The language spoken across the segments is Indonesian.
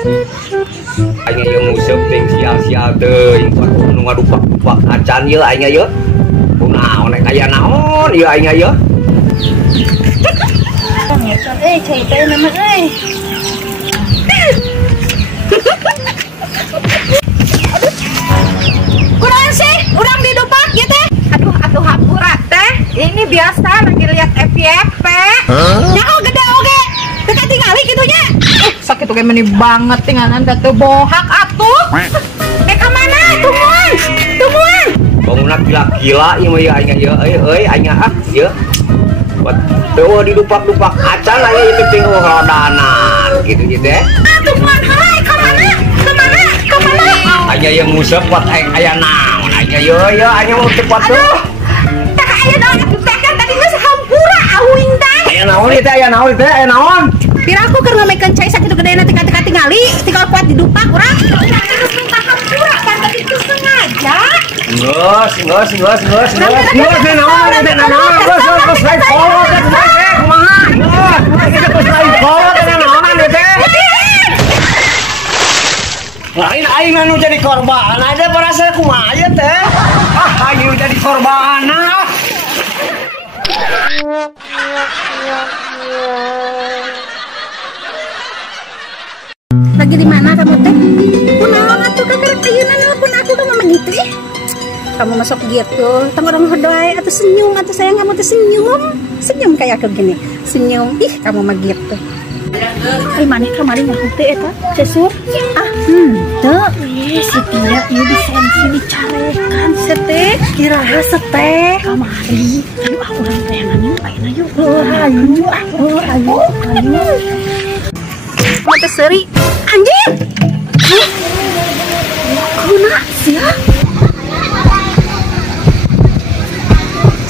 Aing yang ngusep ting sial-sial teuing kuat nu ngadupak-dupak acan ieu aing ieu. Kunaon aya naon ieu aing ieu? Cai teh nama Kunaon sih? Urang didupak ya teh? Aduh atuh hampura teh. Ini biasa lagi lihat FYP. Nyaho gede oge. Teka tingali kitu nya. Sakit oge meni banget tinggalan teh bohak atuh. Ka mana? Tumuan. Tumuan. Bangunan gila-gila ieu mah aing ieu euy aing ieu. Buat teu didupak-dupak acan aya ieu ting rodanan gitu teh. Tumuan hai ka mana? Ka mana? Ka mana? Aing yang ngusep buat aya naon aing ieu aing mau cepat tuh. Tak aya naon teh kan tadi geus hampura awing teh. Aya naon teh aya naon? Pira aku keur ngamekeun cai sakitu gedena tinggal tingali, tinggal kuat didupak urang. Terus minta hampura kan tadi itu sengaja. Geus naon slide forward kumaha? Kita slide forward naon teh? Lain aing anu jadi korban, ada perasa kumaha aya teh? Aing jadi korban. Lagi di mana kamu teh? Kunaon atuh kakak ayeuna nelpon aku kamu begitu ih. Kamu masuk gitu, tanggung hodoy atau senyum atau sayang kamu tuh senyum kayak aku gini, senyum ih kamu mah gitu. Ay maneh kemarin ngaku teh eta cesur teu setia ieu disensi dicarekan seteh kiraha seteh kamari ayo aku urang teh nanya ayeuna yuk ayo mata seri anjing kuna sia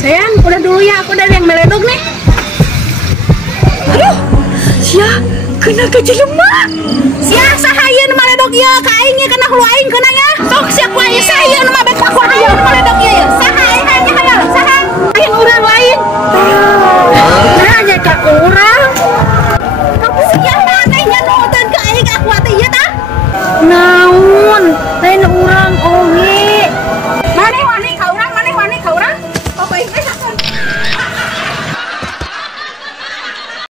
sayang udah dulu ya aku dari yang meledog nih aduh sia kena kejelema sia sahayeun meledog ieu ka aing kana hulu aing kana ya sok sia ku aya sahayeun